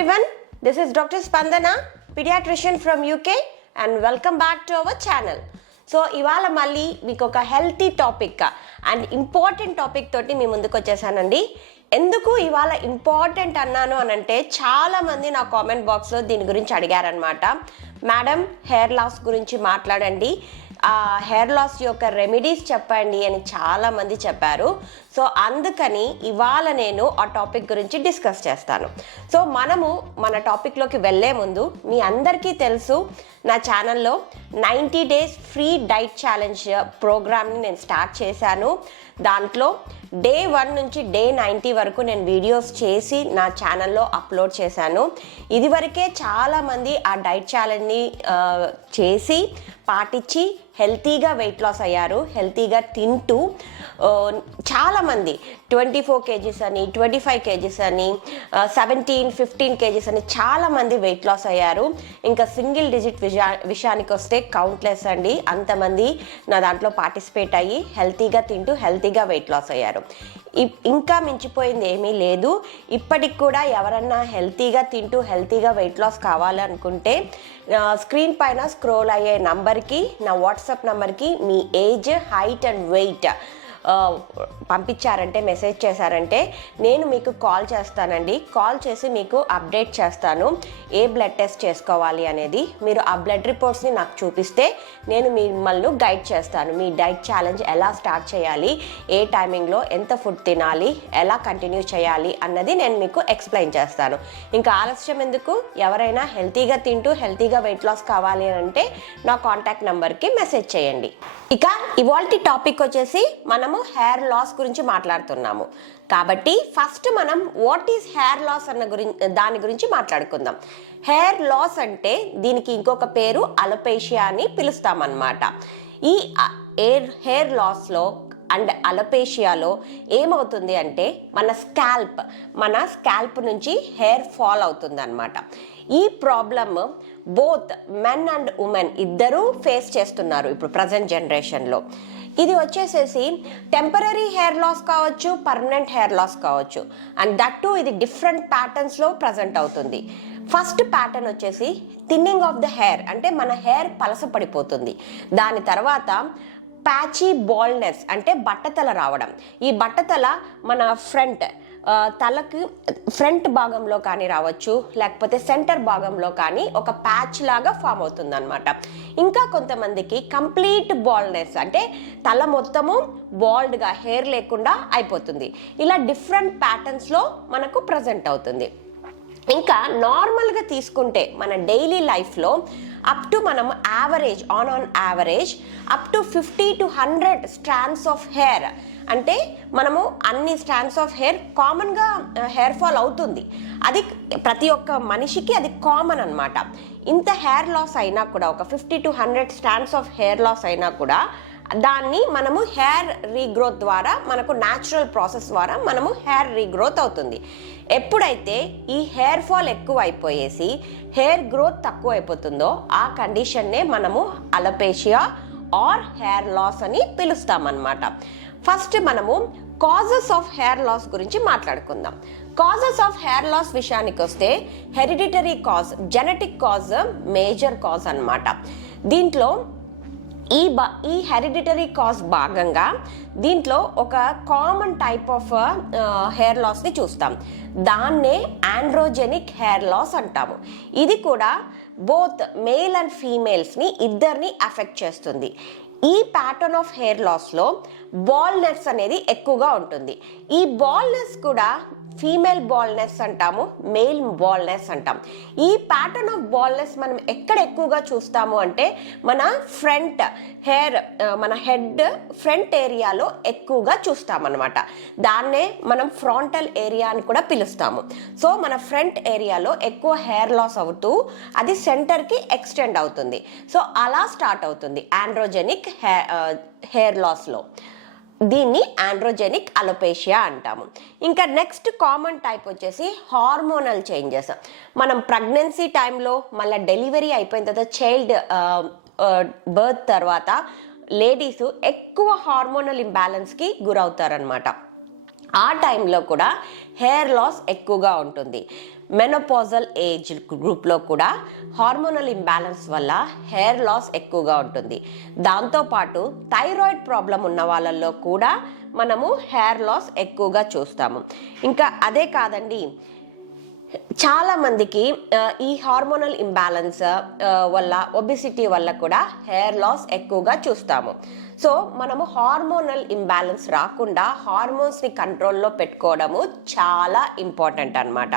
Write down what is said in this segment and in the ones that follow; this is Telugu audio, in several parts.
everyone, this is Dr. Spandana, pediatrician from UK and welcome back to our channel. So ఇవాళ మళ్ళీ మీకు ఒక healthy topic and important topic తోటి మీ ముందుకు వచ్చేసానండి. ఎందుకు ఇవాళ ఇంపార్టెంట్ అన్నాను అని అంటే చాలామంది నా కామెంట్ బాక్స్లో దీని గురించి అడిగారనమాట. మేడం హెయిర్ లాస్ గురించి మాట్లాడండి, హెయిర్ లాస్ యొక్క రెమెడీస్ చెప్పండి అని చాలామంది చెప్పారు. సో అందుకని ఇవాళ నేను ఆ టాపిక్ గురించి డిస్కస్ చేస్తాను. సో మనము మన టాపిక్లోకి వెళ్ళే ముందు మీ అందరికీ తెలుసు నా ఛానల్లో 90 days ఫ్రీ డైట్ ఛాలెంజ్ ప్రోగ్రామ్ని నేను స్టార్ట్ చేశాను. దాంట్లో డే 1 నుంచి డే 90 వరకు నేను వీడియోస్ చేసి నా ఛానల్లో అప్లోడ్ చేశాను. ఇదివరకే చాలామంది ఆ డైట్ ఛాలెంజ్ని చేసి పాటించి హెల్తీగా వెయిట్ లాస్ అయ్యారు. హెల్తీగా తింటూ చాలామంది 24 kgs అని 25 kgs అని 17-15 kgs అని చాలామంది వెయిట్ లాస్ అయ్యారు. ఇంకా సింగిల్ డిజిట్ విషయానికి వస్తే కౌంట్లెస్ అండి, అంతమంది నా దాంట్లో పార్టిసిపేట్ అయ్యి హెల్తీగా తింటూ హెల్తీగా వెయిట్ లాస్ అయ్యారు. ఇంకా మించిపోయింది ఏమీ లేదు. ఇప్పటికి కూడా ఎవరన్నా హెల్తీగా తింటూ హెల్తీగా వెయిట్ లాస్ కావాలనుకుంటే స్క్రీన్ పైన స్క్రోల్ అయ్యే నంబర్కి, నా వాట్సాప్ నంబర్కి మీ ఏజ్, హైట్ అండ్ వెయిట్ పంపించారంటే, మెసేజ్ చేశారంటే నేను మీకు కాల్ చేస్తానండి. కాల్ చేసి మీకు అప్డేట్ చేస్తాను ఏ బ్లడ్ టెస్ట్ చేసుకోవాలి అనేది. మీరు ఆ బ్లడ్ రిపోర్ట్స్ని నాకు చూపిస్తే నేను మిమ్మల్ని గైడ్ చేస్తాను. మీ డైట్ ఛాలెంజ్ ఎలా స్టార్ట్ చేయాలి, ఏ టైమింగ్లో ఎంత ఫుడ్ తినాలి, ఎలా కంటిన్యూ చేయాలి అన్నది నేను మీకు ఎక్స్ప్లెయిన్ చేస్తాను. ఇంకా ఆలస్యం ఎందుకు, ఎవరైనా హెల్తీగా తింటూ హెల్తీగా వెయిట్ లాస్ కావాలి అంటే నా కాంటాక్ట్ నెంబర్కి మెసేజ్ చేయండి. ఇక ఇవాల్టి టాపిక్ వచ్చేసి మనము హెయిర్ లాస్ గురించి మాట్లాడుతున్నాము కాబట్టి ఫస్ట్ మనం వాట్ ఈజ్ హెయిర్ లాస్ అన్న దాని గురించి మాట్లాడుకుందాం. హెయిర్ లాస్ అంటే దీనికి ఇంకొక పేరు అలోపేషియా అని పిలుస్తామన్నమాట. ఈ హెయిర్ లాస్లో అండ్ అలోపేషియాలో ఏమవుతుంది అంటే మన స్కాల్ప్ నుంచి హెయిర్ ఫాల్ అవుతుంది అనమాట. ఈ problem both men and women ఇద్దరూ ఫేస్ చేస్తున్నారు ఇప్పుడు ప్రజెంట్ జనరేషన్లో. ఇది వచ్చేసేసి టెంపరీ హెయిర్ లాస్ కావచ్చు, పర్మనెంట్ హెయిర్ లాస్ కావచ్చు, అండ్ దట్ టు ఇది డిఫరెంట్ ప్యాటర్న్స్లో ప్రజెంట్ అవుతుంది. ఫస్ట్ ప్యాటర్న్ వచ్చేసి థిన్నింగ్ ఆఫ్ ద హెయిర్, అంటే మన హెయిర్ పలస పడిపోతుంది. దాని తర్వాత ప్యాచీ బాల్డ్నెస్ అంటే బట్టతల రావడం. ఈ బట్టతల మన తలకి ఫ్రంట్ భాగంలో కానీ రావచ్చు, లేకపోతే సెంటర్ భాగంలో కానీ ఒక ప్యాచ్ లాగా ఫామ్ అవుతుంది అనమాట. ఇంకా కొంతమందికి కంప్లీట్ బాల్డ్నెస్ అంటే తల మొత్తము బాల్డ్గా హెయిర్ లేకుండా అయిపోతుంది. ఇలా డిఫరెంట్ ప్యాటర్న్స్లో మనకు ప్రజెంట్ అవుతుంది. ఇంకా నార్మల్గా తీసుకుంటే మన డైలీ లైఫ్లో అప్ టు మనం on average up to 50 to 100 strands of hair, అంటే మనము అన్ని స్ట్రాండ్స్ ఆఫ్ హెయిర్ కామన్గా హెయిర్ ఫాల్ అవుతుంది. అది ప్రతి ఒక్క మనిషికి అది కామన్ అనమాట. ఇంత హెయిర్ లాస్ అయినా కూడా, ఒక 50 to 100 strands of hair loss అయినా కూడా దాన్ని మనము హెయిర్ రీగ్రోత్ ద్వారా, మనకు న్యాచురల్ ప్రాసెస్ ద్వారా మనము హెయిర్ రీగ్రోత్ అవుతుంది. ఎప్పుడైతే ఈ హెయిర్ ఫాల్ ఎక్కువ అయిపోయేసి హెయిర్ గ్రోత్ తక్కువ అయిపోతుందో ఆ కండిషన్నే మనము అలోపేషియా ఆర్ హెయిర్ లాస్ అని పిలుస్తామన్నమాట. ఫస్ట్ మనము కాజెస్ ఆఫ్ హెయిర్ లాస్ గురించి మాట్లాడుకుందాం. కాజెస్ ఆఫ్ హెయిర్ లాస్ విషయానికి వస్తే hereditary cause, genetic cause major cause అన్నమాట. దీంట్లో ఈ హెరిడిటరీ కాజ్ భాగంగా దీంట్లో ఒక కామన్ టైప్ ఆఫ్ హెయిర్ లాస్ని చూస్తాం. దాన్నే ఆండ్రోజెనిక్ హెయిర్ లాస్ అంటాము. ఇది కూడా బోత్ మేల్ అండ్ ఫీమేల్స్ని ఇద్దరిని అఫెక్ట్ చేస్తుంది. ఈ ప్యాటర్న్ ఆఫ్ హెయిర్ లాస్లో బాల్డ్నెస్ అనేది ఎక్కువగా ఉంటుంది. ఈ బాల్డ్నెస్ కూడా ఫీమేల్ బాల్డ్నెస్ అంటాము, మేల్ బాల్డ్నెస్ అంటాం. ఈ ప్యాటర్న్ ఆఫ్ బాల్డ్నెస్ మనం ఎక్కడ ఎక్కువగా చూస్తాము అంటే మన హెడ్ ఫ్రంట్ ఏరియాలో ఎక్కువగా చూస్తామన్నమాట. దాన్నే మనం ఫ్రంటల్ ఏరియా అని కూడా పిలుస్తాము. సో మన ఫ్రంట్ ఏరియాలో ఎక్కువ హెయిర్ లాస్ అవుతూ అది సెంటర్కి ఎక్స్టెండ్ అవుతుంది. సో అలా స్టార్ట్ అవుతుంది ఆండ్రోజెనిక్ హెయిర్ లాస్లో. దీన్ని ఆండ్రోజెనిక్ అలోపేషియా అంటాము. ఇంకా నెక్స్ట్ కామన్ టైప్ వచ్చేసి హార్మోనల్ చేంజెస్. మనం ప్రెగ్నెన్సీ టైంలో, మళ్ళీ డెలివరీ అయిపోయిన తర్వాత, చైల్డ్ బర్త్ తర్వాత లేడీస్ ఎక్కువ హార్మోనల్ ఇంబ్యాలెన్స్కి గురవుతారనమాట. ఆ టైంలో కూడా హెయిర్ లాస్ ఎక్కువగా ఉంటుంది. మెనోపాజల్ ఏజ్ గ్రూప్లో కూడా హార్మోనల్ ఇంబ్యాలెన్స్ వల్ల హెయిర్ లాస్ ఎక్కువగా ఉంటుంది. దాంతోపాటు థైరాయిడ్ ప్రాబ్లం ఉన్న వాళ్ళల్లో కూడా మనము హెయిర్ లాస్ ఎక్కువగా చూస్తాము. ఇంకా అదే కాదండి, చాలా మందికి ఈ హార్మోనల్ ఇంబ్యాలెన్స్ వల్ల, ఒబిసిటీ వల్ల కూడా హెయిర్ లాస్ ఎక్కువగా చూస్తాము. సో మనము హార్మోనల్ ఇంబ్యాలెన్స్ రాకుండా హార్మోన్స్ని కంట్రోల్లో పెట్టుకోవడము చాలా ఇంపార్టెంట్ అన్నమాట.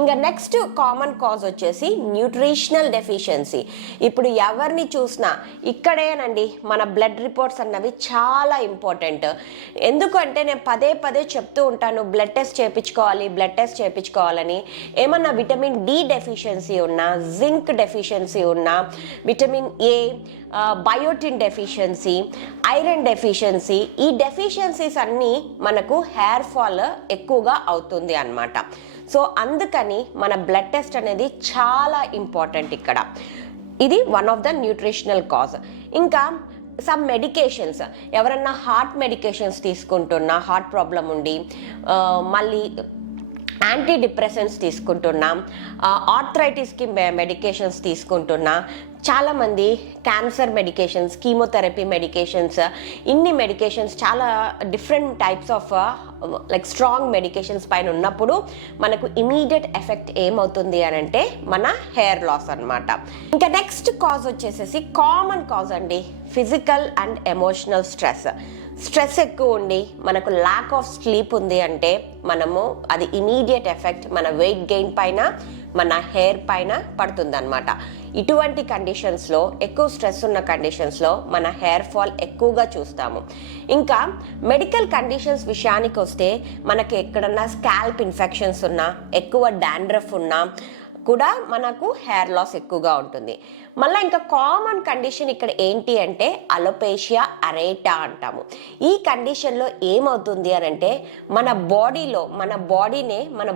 ఇంకా నెక్స్ట్ కామన్ కాజ్ వచ్చేసి న్యూట్రిషనల్ డెఫిషియన్సీ. ఇప్పుడు ఎవరిని చూసినా ఇక్కడేనండి మన బ్లడ్ రిపోర్ట్స్ అన్నవి చాలా ఇంపార్టెంట్. ఎందుకంటే నేను పదే పదే చెప్తూ ఉంటాను, బ్లడ్ టెస్ట్ చేయించుకోవాలని. ఏమన్నా విటమిన్ డి డెఫిషియన్సీ ఉన్నా, జింక్ డెఫిషియన్సీ ఉన్నా, vitamin A, biotin deficiency, iron deficiency, ఈ డెఫిషియన్సీస్ అన్నీ మనకు హెయిర్ ఫాల్ ఎక్కువగా అవుతుంది అన్నమాట. సో అందుకని మన బ్లడ్ టెస్ట్ అనేది చాలా ఇంపార్టెంట్ ఇక్కడ. ఇది one of the nutritional cause. ఇంకా సమ్ మెడికేషన్స్, ఎవరన్నా హార్ట్ మెడికేషన్స్ తీసుకుంటున్నా, హార్ట్ ప్రాబ్లం ఉండి మళ్ళీ యాంటీ డిప్రెసెంట్స్ తీసుకుంటున్నాం, ఆర్థరైటిస్కి మెడికేషన్స్ తీసుకుంటున్నా, చాలామంది క్యాన్సర్ మెడికేషన్స్, కీమోథెరపీ మెడికేషన్స్, ఇన్ని మెడికేషన్స్ చాలా different types of like strong medications పైన ఉన్నప్పుడు మనకు ఇమీడియట్ ఎఫెక్ట్ ఏమవుతుంది అని అంటే మన హెయిర్ లాస్ అన్నమాట. ఇంకా నెక్స్ట్ కాజ్ వచ్చేసేసి కామన్ కాజ్ అండి, ఫిజికల్ అండ్ ఎమోషనల్ స్ట్రెస్ ఎక్కువ ఉండి మనకు ల్యాక్ ఆఫ్ స్లీప్ ఉంది అంటే మనము అది ఇమీడియట్ ఎఫెక్ట్ మన వెయిట్ గెయిన్ పైన, మన హెయిర్ పైన పడుతుందన్నమాట. ఇటువంటి కండిషన్స్లో, ఎక్కువ స్ట్రెస్ ఉన్న కండిషన్స్లో మన హెయిర్ ఫాల్ ఎక్కువగా చూస్తాము. ఇంకా మెడికల్ కండిషన్స్ విషయానికి వస్తే మనకి ఎక్కడన్నా స్కాల్ప్ ఇన్ఫెక్షన్స్ ఉన్నా, ఎక్కువ డాండ్రఫ్ ఉన్నా కూడా మనకు హెయిర్ లాస్ ఎక్కువగా ఉంటుంది. మళ్ళీ ఇంకా కామన్ కండిషన్ ఇక్కడ ఏంటి అంటే అలోపేషియా అరేటా అంటాము. ఈ కండిషన్లో ఏమవుతుంది అని అంటే మన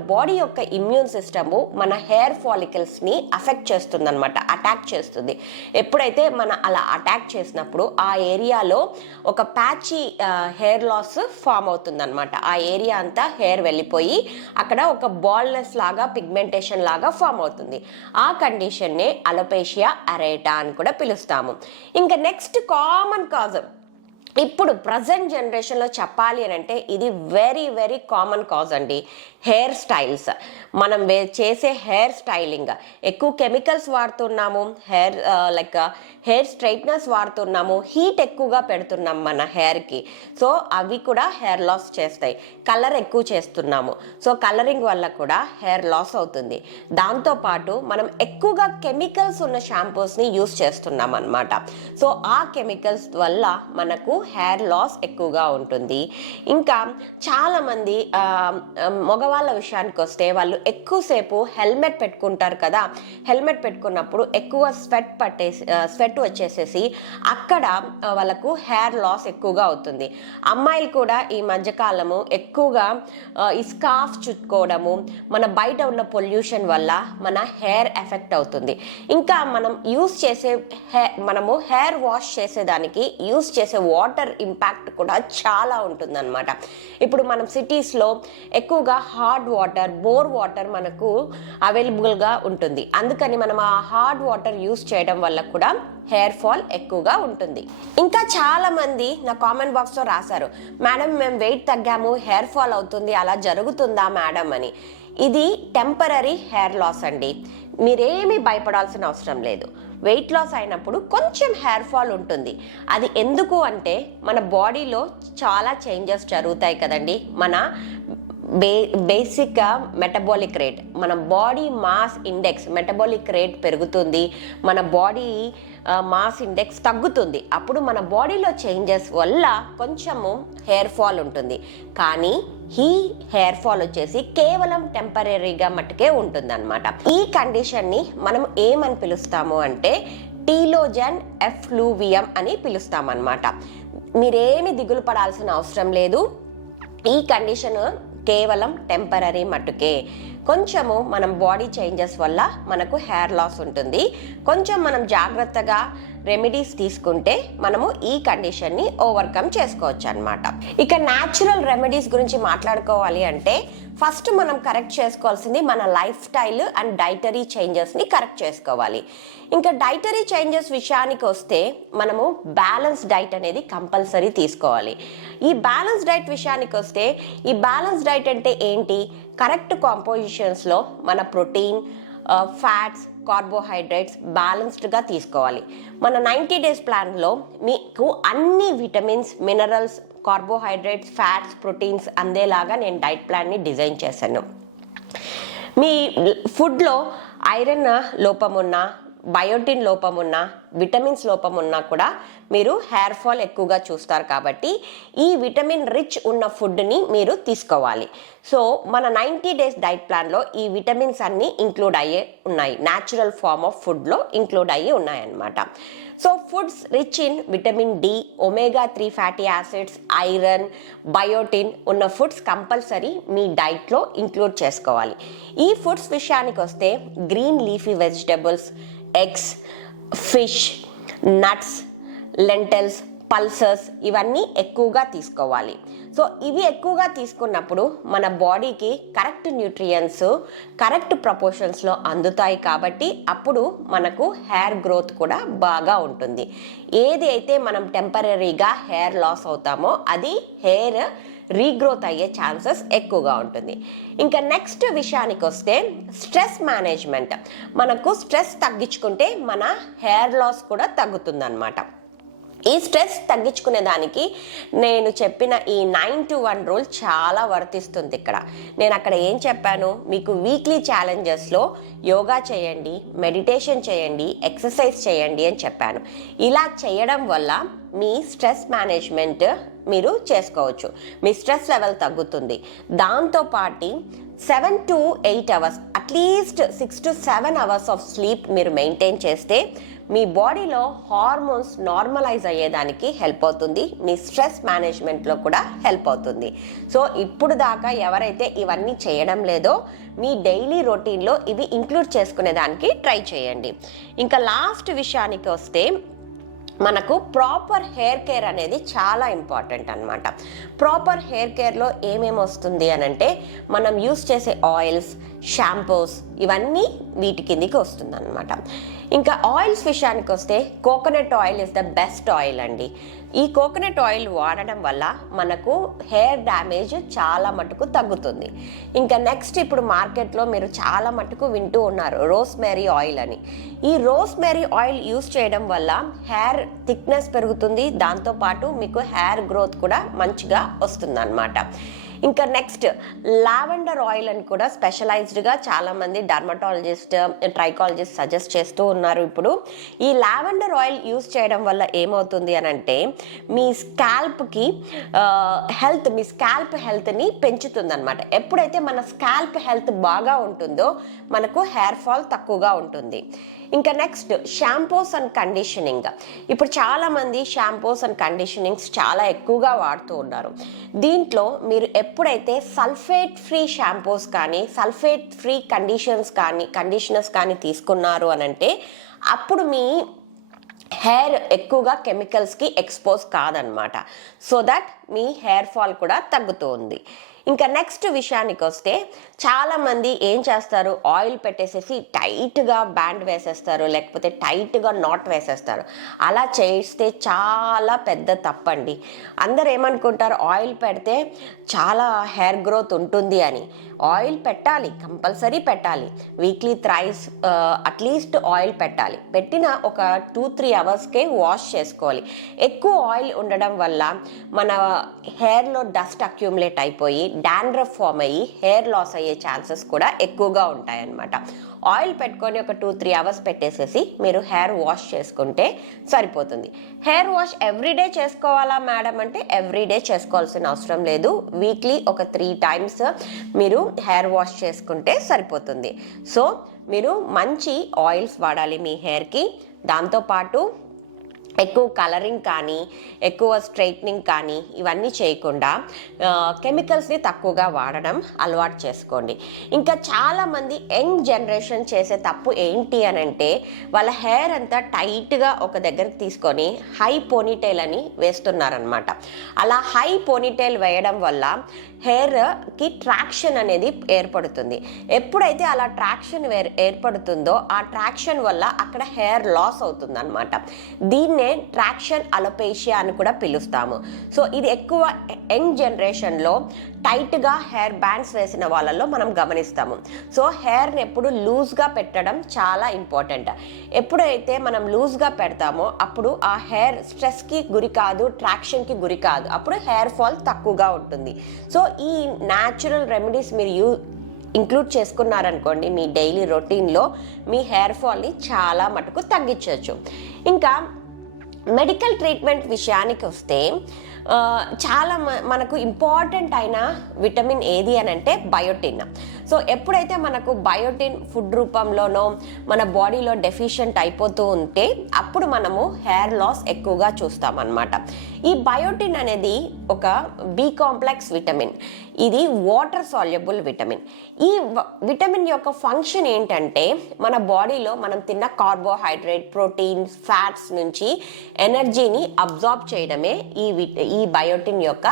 బాడీ యొక్క ఇమ్యూన్ సిస్టము మన హెయిర్ ఫాలికల్స్ని అఫెక్ట్ చేస్తుంది అనమాట, అటాక్ చేస్తుంది. ఎప్పుడైతే అలా అటాక్ చేసినప్పుడు ఆ ఏరియాలో ఒక ప్యాచీ హెయిర్ లాస్ ఫామ్ అవుతుంది అనమాట. ఆ ఏరియా అంతా హెయిర్ వెళ్ళిపోయి అక్కడ ఒక బాల్నెస్ లాగా, పిగ్మెంటేషన్ లాగా ఫామ్ అవుతుంది. ఆ కండిషన్నే అలోపేషియా అరేటా అని కూడా పిలుస్తాము. ఇంకా నెక్స్ట్ కామన్ కాజ్ ఇప్పుడు ప్రజెంట్ జనరేషన్లో చెప్పాలి అని అంటే ఇది వెరీ వెరీ కామన్ కాజ్ అండి, హెయిర్ స్టైల్స్. మనం చేసే హెయిర్ స్టైలింగ్ ఎక్కువ కెమికల్స్ వాడుతున్నాము, హెయిర్ స్ట్రైట్నర్స్ వాడుతున్నాము, హీట్ ఎక్కువగా పెడుతున్నాం మన హెయిర్కి. సో అవి కూడా హెయిర్ లాస్ చేస్తాయి. కలర్ ఎక్కువ చేస్తున్నాము, సో కలరింగ్ వల్ల కూడా హెయిర్ లాస్ అవుతుంది. దాంతోపాటు మనం ఎక్కువగా కెమికల్స్ ఉన్న షాంపూస్ని యూస్ చేస్తున్నాం అన్నమాట. సో ఆ కెమికల్స్ వల్ల మనకు హెయిర్ లాస్ ఎక్కువగా ఉంటుంది. ఇంకా చాలామంది మగవాళ్ళ విషయానికి వస్తే వాళ్ళు ఎక్కువసేపు హెల్మెట్ పెట్టుకుంటారు కదా. హెల్మెట్ పెట్టుకున్నప్పుడు ఎక్కువ స్వెట్ వచ్చేసేసి అక్కడ వాళ్ళకు హెయిర్ లాస్ ఎక్కువగా అవుతుంది. అమ్మాయిలు కూడా ఈ మధ్యకాలము ఎక్కువగా ఈ స్కార్ఫ్ చుట్టుకోవడము, మన బయట ఉన్న పొల్యూషన్ వల్ల మన హెయిర్ ఎఫెక్ట్ అవుతుంది. ఇంకా మనము హెయిర్ వాష్ చేసేదానికి యూస్ చేసే వాటర్ ఇంపాక్ట్ కూడా చాలా ఉంటుందన్నమాట. ఇప్పుడు మనం సిటీస్లో ఎక్కువగా హార్డ్ వాటర్, బోర్ వాటర్ మనకు అవైలబుల్గా ఉంటుంది. అందుకని మనం ఆ హార్డ్ వాటర్ యూస్ చేయడం వల్ల కూడా హెయిర్ ఫాల్ ఎక్కువగా ఉంటుంది. ఇంకా చాలా మంది నా కామెంట్ బాక్స్లో రాశారు, మేడం మేము వెయిట్ తగ్గాము, హెయిర్ ఫాల్ అవుతుంది, అలా జరుగుతుందా మేడం అని. ఇది టెంపరరీ హెయిర్ లాస్ అండి, మీరేమీ భయపడాల్సిన అవసరం లేదు. వెయిట్ లాస్ అయినప్పుడు కొంచెం హెయిర్ ఫాల్ ఉంటుంది. అది ఎందుకు అంటే మన బాడీలో చాలా చేంజెస్ జరుగుతాయి కదండి. మన బేసిక్ మెటబాలిక్ రేట్, మన body mass index, metabolic rate పెరుగుతుంది, మన బాడీ మాస్ ఇండెక్స్ తగ్గుతుంది. అప్పుడు మన బాడీలో చేంజెస్ వల్ల కొంచెము హెయిర్ ఫాల్ ఉంటుంది. కానీ ఈ హెయిర్ ఫాల్ వచ్చేసి కేవలం టెంపరీగా మట్టుకే ఉంటుంది అనమాట. ఈ కండిషన్ని మనం ఏమని పిలుస్తాము అంటే టీలోజన్ ఎఫ్లూవియం అని పిలుస్తామన్నమాట. మీరేమి దిగులు పడాల్సిన అవసరం లేదు. ఈ కండిషన్ కేవలం టెంపరీ మట్టుకే. కొంచెము మనం బాడీ చేంజెస్ వల్ల మనకు హెయిర్ లాస్ ఉంటుంది. కొంచెం మనం జాగ్రత్తగా రెమెడీస్ తీసుకుంటే మనము ఈ కండిషన్ని ఓవర్కమ్ చేసుకోవచ్చు అనమాట. ఇక న్యాచురల్ రెమెడీస్ గురించి మాట్లాడుకోవాలి అంటే ఫస్ట్ మనం కరెక్ట్ చేసుకోవాల్సింది మన లైఫ్ స్టైల్ అండ్ డైటరీ చేంజెస్ని కరెక్ట్ చేసుకోవాలి. ఇంకా డైటరీ చేంజెస్ విషయానికి వస్తే మనము బ్యాలెన్స్ డైట్ అనేది కంపల్సరీ తీసుకోవాలి. ఈ బ్యాలెన్స్ డైట్ విషయానికి వస్తే ఈ బ్యాలెన్స్ డైట్ అంటే ఏంటి? కరెక్ట్ కాంపోజిషన్స్లో మన ప్రోటీన్, ఫ్యాట్స్, కార్బోహైడ్రేట్స్ బ్యాలెన్స్డ్గా తీసుకోవాలి. మన 90 days ప్లాన్లో మీకు అన్ని vitamins, minerals, carbohydrates, fats, proteins అందేలాగా నేను డైట్ ప్లాన్ని డిజైన్ చేశాను. మీ ఫుడ్లో ఐరన్ లోపం ఉన్నా, బయోటిన్ లోపం ఉన్నా, విటమిన్స్ లోపం ఉన్నా కూడా మీరు హెయిర్ ఫాల్ ఎక్కువగా చూస్తారు. కాబట్టి ఈ విటమిన్ రిచ్ ఉన్న ఫుడ్ని మీరు తీసుకోవాలి. సో మన 90 days డైట్ ప్లాన్లో ఈ విటమిన్స్ అన్నీ ఇంక్లూడ్ అయ్యే ఉన్నాయి, న్యాచురల్ ఫార్మ్ ఆఫ్ ఫుడ్లో ఇంక్లూడ్ అయ్యి ఉన్నాయన్నమాట. So foods rich in vitamin D, omega-3 fatty acids, iron, biotin ఉన్న ఫుడ్స్ కంపల్సరీ మీ డైట్లో ఇంక్లూడ్ చేసుకోవాలి. ఈ ఫుడ్స్ విషయానికి వస్తే green leafy vegetables, eggs, fish, nuts, lentils, pulses ఇవన్నీ ఎక్కువగా తీసుకోవాలి. సో ఇవి ఎక్కువగా తీసుకున్నప్పుడు మన బాడీకి కరెక్ట్ న్యూట్రియంట్స్ కరెక్ట్ ప్రపోర్షన్స్లో అందుతాయి. కాబట్టి అప్పుడు మనకు హెయిర్ గ్రోత్ కూడా బాగా ఉంటుంది. ఏది అయితే మనం టెంపరీగా హెయిర్ లాస్ అవుతామో అది హెయిర్ రీగ్రోత్ అయ్యే ఛాన్సెస్ ఎక్కువగా ఉంటుంది. ఇంకా నెక్స్ట్ విషయానికి వస్తే స్ట్రెస్ మేనేజ్మెంట్. మనకు స్ట్రెస్ తగ్గించుకుంటే మన హెయిర్ లాస్ కూడా తగ్గుతుందన్నమాట. ఈ స్ట్రెస్ తగ్గించుకునే దానికి నేను చెప్పిన ఈ 9-to-1 రూల్ చాలా వర్తిస్తుంది. నేను అక్కడ ఏం చెప్పాను, మీకు వీక్లీ ఛాలెంజెస్లో యోగా చేయండి, మెడిటేషన్ చేయండి, ఎక్సర్సైజ్ చేయండి అని చెప్పాను. ఇలా చేయడం వల్ల మీ స్ట్రెస్ మేనేజ్మెంట్ మీరు చేసుకోవచ్చు, మీ స్ట్రెస్ లెవెల్ తగ్గుతుంది. దాంతోపాటు 7 to 8 hours, at least 6 to 7 hours of sleep మీరు మెయింటైన్ చేస్తే మీ బాడీలో హార్మోన్స్ నార్మలైజ్ అయ్యేదానికి హెల్ప్ అవుతుంది, మీ స్ట్రెస్ మేనేజ్మెంట్లో కూడా హెల్ప్ అవుతుంది. సో ఇప్పుడు దాకా ఎవరైతే ఇవన్నీ చేయడం లేదో మీ డైలీ రొటీన్లో ఇవి ఇంక్లూడ్ చేసుకునే దానికి ట్రై చేయండి. ఇంకా లాస్ట్ విషయానికి వస్తే మనకు ప్రాపర్ హెయిర్ కేర్ అనేది చాలా ఇంపార్టెంట్ అనమాట. ప్రాపర్ హెయిర్ కేర్లో ఏమేమి వస్తుంది అని అంటే మనం యూస్ చేసే ఆయిల్స్, షాంపూస్ ఇవన్నీ వీటి కిందికి వస్తుంది అనమాట. ఇంకా ఆయిల్స్ విషయానికి వస్తే coconut oil is the best oil అండి. ఈ కోకోనట్ ఆయిల్ వాడడం వల్ల మనకు హెయిర్ డ్యామేజ్ చాలా మటుకు తగ్గుతుంది. ఇంకా నెక్స్ట్ ఇప్పుడు మార్కెట్లో మీరు చాలా మటుకు వింటూ ఉన్నారు రోస్మేరీ ఆయిల్ అని. ఈ రోస్మేరీ ఆయిల్ యూస్ చేయడం వల్ల హెయిర్ థిక్నెస్ పెరుగుతుంది, దాంతోపాటు మీకు హెయిర్ గ్రోత్ కూడా మంచిగా వస్తుంది అన్నమాట. ఇంకా నెక్స్ట్ లావెండర్ ఆయిల్ అని కూడా స్పెషలైజ్డ్గా చాలామంది డర్మటాలజిస్ట్, ట్రైకాలజిస్ట్ సజెస్ట్ చేస్తూ ఉన్నారు. ఇప్పుడు ఈ లావెండర్ ఆయిల్ యూస్ చేయడం వల్ల ఏమవుతుంది అని అంటే మీ స్కాల్ప్కి మీ స్కాల్ప్ హెల్త్ని పెంచుతుంది అనమాట. ఎప్పుడైతే మన స్కాల్ప్ హెల్త్ బాగా ఉంటుందో మనకు హెయిర్ ఫాల్ తక్కువగా ఉంటుంది. ఇంకా నెక్స్ట్ షాంపూస్ అండ్ కండిషనింగ్. ఇప్పుడు చాలామంది షాంపూస్ అండ్ కండిషనింగ్స్ చాలా ఎక్కువగా వాడుతూ ఉన్నారు. దీంట్లో మీరు ఎప్పుడైతే సల్ఫేట్ ఫ్రీ షాంపూస్ కానీ సల్ఫేట్ ఫ్రీ కండిషనర్స్ కానీ తీసుకున్నారు అని అంటే అప్పుడు మీ హెయిర్ ఎక్కువగా కెమికల్స్కి ఎక్స్పోజ్ కాదనమాట. So that me hair fall కూడా తగ్గుతూ ఉంది. ఇంకా నెక్స్ట్ విషయానికి వస్తే చాలామంది ఏం చేస్తారు, ఆయిల్ పెట్టేసేసి టైట్గా బ్యాండ్ వేసేస్తారు, లేకపోతే టైట్గా నాట్ వేసేస్తారు. అలా చేస్తే చాలా పెద్ద తప్పండి. అందరు ఏమనుకుంటారు, ఆయిల్ పెడితే చాలా హెయిర్ గ్రోత్ ఉంటుంది అని. ఆయిల్ పెట్టాలి, కంపల్సరీ పెట్టాలి. వీక్లీ థ్రైస్ అట్లీస్ట్ ఆయిల్ పెట్టాలి. పెట్టిన ఒక 2-3 అవర్స్కే వాష్ చేసుకోవాలి. ఎక్కువ ఆయిల్ ఉండడం వల్ల మన హెయిర్లో డస్ట్ అక్యూములేట్ అయిపోయి డాండ్రఫ్ ఫామ్ అయ్యి హెయిర్ లాస్ అయ్యే ఛాన్సెస్ కూడా ఎక్కువగా ఉంటాయన్నమాట. ఆయిల్ పెట్టుకొని ఒక 2-3 అవర్స్ పెట్టేసేసి మీరు హెయిర్ వాష్ చేసుకుంటే సరిపోతుంది. హెయిర్ వాష్ ఎవ్రీడే చేసుకోవాలా మేడం అంటే ఎవ్రీడే చేసుకోవాల్సిన అవసరం లేదు. వీక్లీ ఒక 3 times మీరు హెయిర్ వాష్ చేసుకుంటే సరిపోతుంది. సో మీరు మంచి ఆయిల్స్ వాడాలి మీ హెయిర్కి. దాంతోపాటు ఎక్కువ కలరింగ్ కానీ ఎక్కువ స్ట్రైట్నింగ్ కానీ ఇవన్నీ చేయకుండా కెమికల్స్ని తక్కువగా వాడడం అలవాటు చేసుకోండి. ఇంకా చాలామంది యంగ్ జనరేషన్ చేసే తప్పు ఏంటి అని అంటే వాళ్ళ హెయిర్ అంతా టైట్గా ఒక దగ్గరికి తీసుకొని హై పోనీటైల్ అని వేస్తున్నారనమాట. అలా హై పోనీటైల్ వేయడం వల్ల హెయిర్కి ట్రాక్షన్ అనేది ఏర్పడుతుంది. ఎప్పుడైతే అలా ట్రాక్షన్ ఏర్పడుతుందో ఆ ట్రాక్షన్ వల్ల అక్కడ హెయిర్ లాస్ అవుతుంది అనమాట. దీన్నే ట్రాక్షన్ అలోపేషియా అని కూడా పిలుస్తాము. సో ఇది ఎక్కువ యంగ్ జనరేషన్లో టైట్గా హెయిర్ బ్యాండ్స్ వేసిన వాళ్ళలో మనం గమనిస్తాము. సో హెయిర్ని ఎప్పుడు లూజ్గా పెట్టడం చాలా ఇంపార్టెంట్. ఎప్పుడైతే మనం లూజ్గా పెడతామో అప్పుడు ఆ హెయిర్ స్ట్రెస్కి గురి కాదు, ట్రాక్షన్కి గురి కాదు, అప్పుడు హెయిర్ ఫాల్ తక్కువగా ఉంటుంది. సో ఈ న్యాచురల్ రెమెడీస్ మీరు ఇంక్లూడ్ చేసుకున్నారనుకోండి మీ డైలీ రొటీన్లో, మీ హెయిర్ ఫాల్ని చాలా మటుకు తగ్గించవచ్చు. ఇంకా మెడికల్ ట్రీట్మెంట్ విషయానికి వస్తే చాలా మనకు ఇంపార్టెంట్ అయిన విటమిన్ ఏది అని అంటే బయోటిన్. సో ఎప్పుడైతే మనకు బయోటిన్ ఫుడ్ రూపంలోనో మన బాడీలో డెఫిషియెంట్ అయిపోతూ ఉంటే అప్పుడు మనము హెయిర్ లాస్ ఎక్కువగా చూస్తామన్నమాట. ఈ బయోటిన్ అనేది ఒక బి కాంప్లెక్స్ విటమిన్. ఇది వాటర్ సాల్యుబుల్ విటమిన్. ఈ విటమిన్ యొక్క ఫంక్షన్ ఏంటంటే మన బాడీలో మనం తిన్న కార్బోహైడ్రేట్, ప్రోటీన్స్, ఫ్యాట్స్ నుంచి ఎనర్జీని అబ్జార్బ్ చేయడమే ఈ బయోటిన్ యొక్క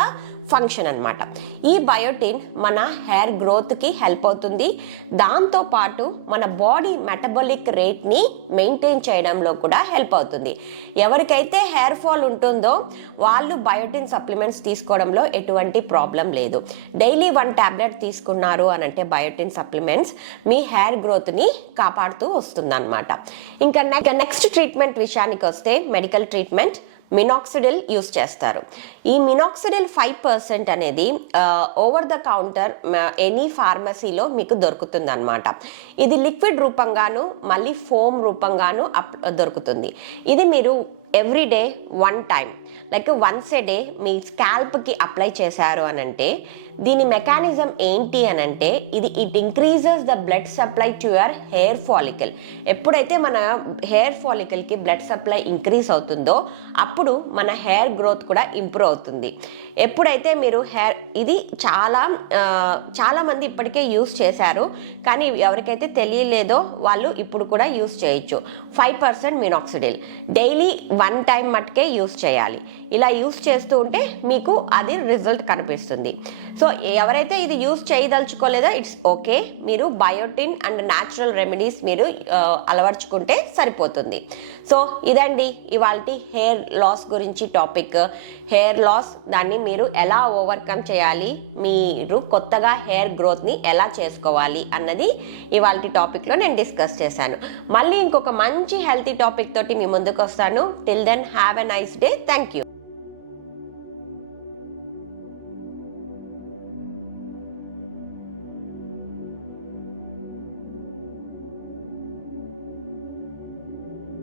ఫంక్షన్ అనమాట. ఈ బయోటిన్ మన హెయిర్ గ్రోత్కి హెల్ప్ అవుతుంది. దాంతోపాటు మన బాడీ మెటబాలిక్ రేట్ని మెయింటైన్ చేయడంలో కూడా హెల్ప్ అవుతుంది. ఎవరికైతే హెయిర్ ఫాల్ ఉంటుందో వాళ్ళు బయోటిన్ సప్లిమెంట్స్ తీసుకోవడంలో ఎటువంటి ప్రాబ్లం లేదు. డైలీ 1 టాబ్లెట్ తీసుకున్నారు అని అంటే బయోటిన్ సప్లిమెంట్స్ మీ హెయిర్ గ్రోత్ని కాపాడుతూ వస్తుందన్నమాట. ఇంకా నెక్స్ట్ ట్రీట్మెంట్ విషయానికి వస్తే మెడికల్ ట్రీట్మెంట్ మినాక్సిడిల్ యూస్ చేస్తారు. ఈ మినాక్సిడిల్ 5% అనేది ఓవర్ ద కౌంటర్ ఎనీ ఫార్మసీలో మీకు దొరుకుతుంది అనమాట. ఇది లిక్విడ్ రూపంగాను మళ్ళీ ఫోమ్ రూపంగాను దొరుకుతుంది. ఇది మీరు ఎవ్రీడే 1 టైం లైక్ వన్స్ ఏ డే మీ స్కాల్ప్కి అప్లై చేశారు అని అంటే దీని మెకానిజం ఏంటి అని అంటే it increases the blood supply to your hair follicle. ఎప్పుడైతే మన హెయిర్ ఫాలికల్కి బ్లడ్ సప్లై ఇంక్రీజ్ అవుతుందో అప్పుడు మన హెయిర్ గ్రోత్ కూడా ఇంప్రూవ్ అవుతుంది. ఎప్పుడైతే మీరు ఇది చాలా మంది ఇప్పటికే యూస్ చేశారు, కానీ ఎవరికైతే తెలియలేదో వాళ్ళు ఇప్పుడు కూడా యూస్ చేయొచ్చు. 5% మినాక్సిడిల్ డైలీ 1 టైం మట్టుకే యూస్ చేయాలి. ఇలా యూస్ చేస్తూ ఉంటే మీకు అది రిజల్ట్ కనిపిస్తుంది. సో ఎవరైతే ఇది యూస్ చేయదలుచుకోలేదో ఇట్స్ ఓకే, మీరు బయోటిన్ అండ్ న్యాచురల్ రెమెడీస్ మీరు అలవర్చుకుంటే సరిపోతుంది. సో ఇదండి ఇవాల్టి హెయిర్ లాస్ గురించి టాపిక్. హెయిర్ లాస్ దాన్ని మీరు ఎలా ఓవర్కమ్ చేయాలి, మీరు కొత్తగా హెయిర్ గ్రోత్ని ఎలా చేసుకోవాలి అన్నది ఇవాల్టి టాపిక్లో నేను డిస్కస్ చేశాను. మళ్ళీ ఇంకొక మంచి హెల్తీ టాపిక్ తోటి మీ ముందుకు వస్తాను. Till then have a nice day. Thank you.